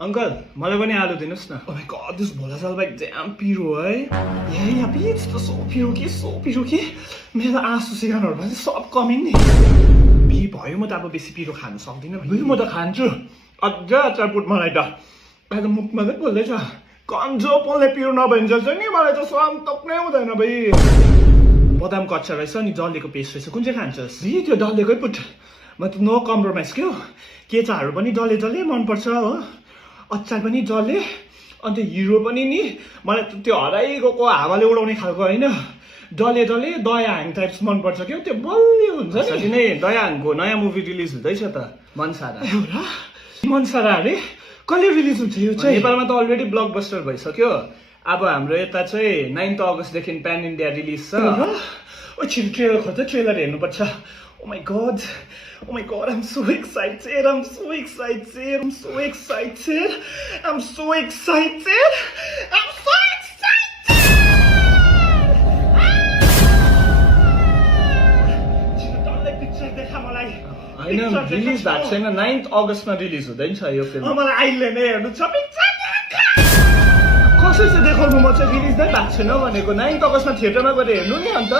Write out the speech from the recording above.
Uncle मलाई पनि आलु दिनुस् न Oh my god, this bola sal like damn पिरो है यहाँ बिच त सो पिरो के मेरो आँसु सिगानहरु पनि सब कमिङ नि बी भयो म त अब बेसी पिरो खान सक्दिन बी म त खान्छु अझ अचार पुट मलाई त अहिले मुखमा चाहिँ बोल्दैछ कन्जो पोल्ने पिरो नभइन्छ चाहिँ नि मलाई त सन्तक नै हुँदैन बी बदाम कच्चा रहेछ नि डल्लेको पेस्ट रहेछ कुन चाहिँ खान्छस् बी त्यो डल्लेकै पुट म त नो कम्प्रोमाइज के हो केचाहरू पनि डल्ले मनपर्छ हो अचार पनि डल्ले अन्त हिरो पनि नि मलाई त्यो हराइगएको हावाले उडाउने खालको होइन डल्ले दयाहाङ टाइप्स मनपर्छ क्या त्यो बलियो हुन्छ साँच्चै नै दयाहाङको नयाँ मुभी रिलिज हुँदैछ त मनसारा एउटा मनसारा अरे कहिले रिलिज हुन्छ यो चाहिँ नेपालमा त अलरेडी ब्लकबस्टर भइसक्यो अब हाम्रो यता चाहिँ 9 अगस्तदेखि प्यान इन्डिया रिलिज छ ओ छिटो ट्रेलर खोज्छ ट्रेलर हेर्नुपर्छ Oh my god, I'm so excited, I'm so excited. होइन रिलिज भएको छैन 9 अगस्तमा रिलिज हुँदैछ यो फिल्म मलाई अहिले नै हेर्नु छ कसरी चाहिँ देखाउनु म चाहिँ रिलिज नै भएको छैन भनेको 9 अगस्तमा थिएटरमा गएर हेर्नु नि अन्त